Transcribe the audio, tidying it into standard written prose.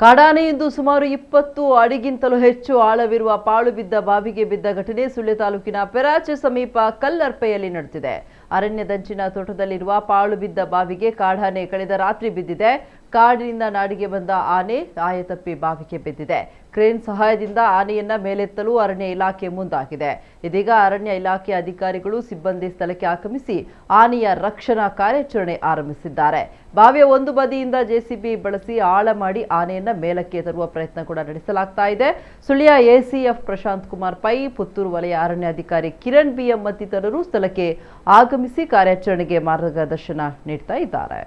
ಕಾಡಾನೆಯೊಂದು ಸುಮಾರು 20 ಅಡಿಗಿಂತಲೂ ಹೆಚ್ಚು ಆಳವಿರುವ ಪಾಳು ಬಿದ್ದ ಬಾವಿಗೆ ಬಿದ್ದ ಘಟನೆ ಸುಳ್ಯ ತಾಲೂಕಿನ ಪೆರಾಚೆ ಸಮೀಪ ಕಲ್ಲರ್ಪೆಯಲ್ಲಿ ನಡೆದಿದೆ. ಅರಣ್ಯದಂಚಿನ ತೋಟದಲ್ಲಿರುವ ಪಾಳು ಬಿದ್ದ ಬಾವಿಗೆ ಕಾಡಾನೆ ಕಳೆದ ರಾತ್ರಿ ಬಿದ್ದಿದೆ. ಕಾಡಿನಿಂದ ನಾಡಿಗೆ ಬಂದ ಆನೆ ಆಯತಪ್ಪಿ ಬಾವಿಗೆ ಬಿದ್ದಿದೆ. ಕ್ರೇನ್ ಸಹಾಯದಿಂದ ಆನೆಯನ್ನ ಮೇಲೆತ್ತಲು ಅರಣ್ಯ ಇಲಾಖೆ ಮುಂದಾಗಿದೆ. ಇದೀಗ ಅರಣ್ಯ ಇಲಾಖೆ ಅಧಿಕಾರಿಗಳು ಸಿಬ್ಬಂದಿ ಸ್ಥಳಕ್ಕೆ ಆಗಮಿಸಿ ಆನೆಯ ರಕ್ಷಣಾ ಕಾರ್ಯಾಚರಣೆ ಆರಂಭಿಸಿದ್ದಾರೆ. ಬಾವಿಯ ಒಂದು ಬದಿಯಿಂದ ಜೆಸಿಬಿ ಬಳಸಿ ಆಳ ಮಾಡಿ ಆನೆಯನ್ನ ಮೇಲಕ್ಕೆ ತರುವ ಪ್ರಯತ್ನ ಕೂಡ ನಡೆಸಲಾಗ್ತಾ ಇದೆ. ಸುಳ್ಯ ಎಸಿಎಫ್ ಪ್ರಶಾಂತ್ ಕುಮಾರ್ ಪೈ, ಪುತ್ತೂರು ವಲಯ ಅರಣ್ಯಾಧಿಕಾರಿ ಕಿರಣ್ ಬಿಎಂ ಮತ್ತಿತರರು ಸ್ಥಳಕ್ಕೆ ಆಗಮಿಸಿ ಕಾರ್ಯಾಚರಣೆಗೆ ಮಾರ್ಗದರ್ಶನ ನೀಡ್ತಾ ಇದ್ದಾರೆ.